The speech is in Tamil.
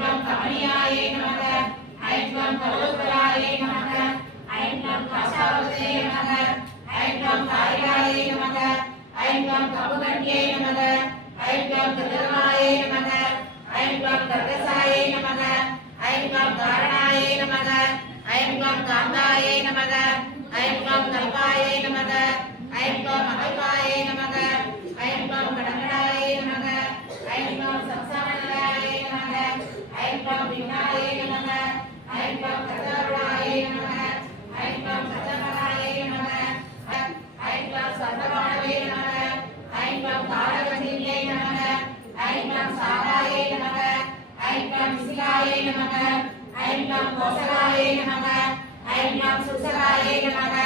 க்ளம் கமனியாயே நமக ஐம் க்ளம் கரோத்பலாயே நமக ஐம் க்ளம் காசாவதே நமக ஐம் க்ளம் காரியாயே நமக ஐம் க்ளம் கபுகண்யே நமக ஐம் க்ளம் திருதமாயே நமக ஐம் க்ளம் கர்கசாயே நமக ஐம் க்ளம் காரணாயே நமக ஐம் க்ளம் காந்தாயே நமக ஐம் க்ளம் கல்பாயே நமக ஐம் க்ளம் அகல்பாயே நமக ஐம் க்ளம் கடங்கடாயே நமக ஐம் க்ளம் சம்சாரணாயே நமக ஐம் க்ளம் விநாயே நமக ஐம் க்ளம் கர்தாருணாயே நமக ஐம் க்ளம் கர்தமராயே நமக ஐம் க்ளம் சர்வவாணவே நமக ஐம் க்ளம் தாரகசியே நமக ஐம் க்ளம் சாராயே நமக ஐம் க்ளம் விசிகாயே நமக ஐம் க்ளம் கோசலாயே நமக ஐம் க்ளம் சுசலாயே நமக